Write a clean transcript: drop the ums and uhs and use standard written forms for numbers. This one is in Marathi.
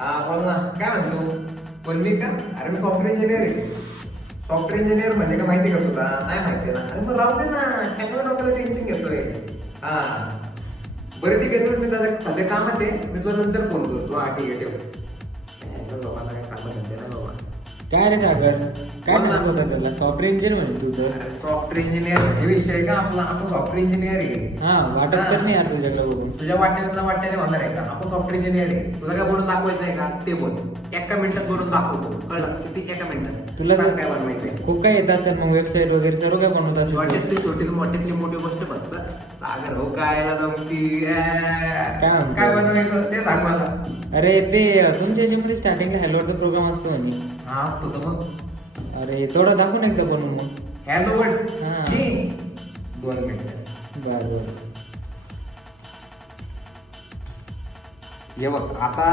हा बोल ना, काय म्हणतो? पण मी का? अरे मी सॉफ्टवेअर इंजिनियर आहे. सॉफ्टवेअर इंजिनियर म्हणजे का माहिती का तुला? नाही माहिती ना? अरे मग राहू दे ना, त्याच्यावर डोक्याला टेन्शन घेतोय. हा बरं ठीक आहे, मी त्याच्या सध्या कामात आहे, मी तुला नंतर फोन करतो. हा ठीक आहे, ठेव. बाबा आता काय कामात म्हणते ना बाबा. काय रे सागर, काय बोल ना. सांगत होता त्याला? सॉफ्टवेअर इंजिनियर म्हणजे तू तर. अरे सॉफ्टवेअर इंजिनियर हे विषय का आपला? आपण सॉफ्टवेअर इंजिनियर आहे. हा वाटत तर नाही यार तुझ्याकडे बघून. तुझ्या वाट्याने होणार आहे का? आपण सॉफ्टवेअर इंजिनियर आहे. तुला काय बोलून दाखवायचं आहे का? ते बोल. एका मिनिटात बोलून दाखवतो. कळलं? किती एका मिनिटात? तुला सांग काय बनवायचंय. खूप काय येत असेल मग, वेबसाईट वगैरे सर्व काय बनवत असेल. छोट्यातली छोटी मोठ्यातली मोठी गोष्ट फक्त सागर हो काय जमती म्हणतो? काय बनवायचं ते सांग मला. अरे ते तुमच्या याच्यामध्ये स्टार्टिंगला हॅलोवरचा प्रोग्राम असतो म्हणे. हा असतो तर मग अरे थोडा दाखवून एकदा बनवून मग. हॅलो वर्ड हा. मी 2 मिनिटं. बरं. हे बघ आता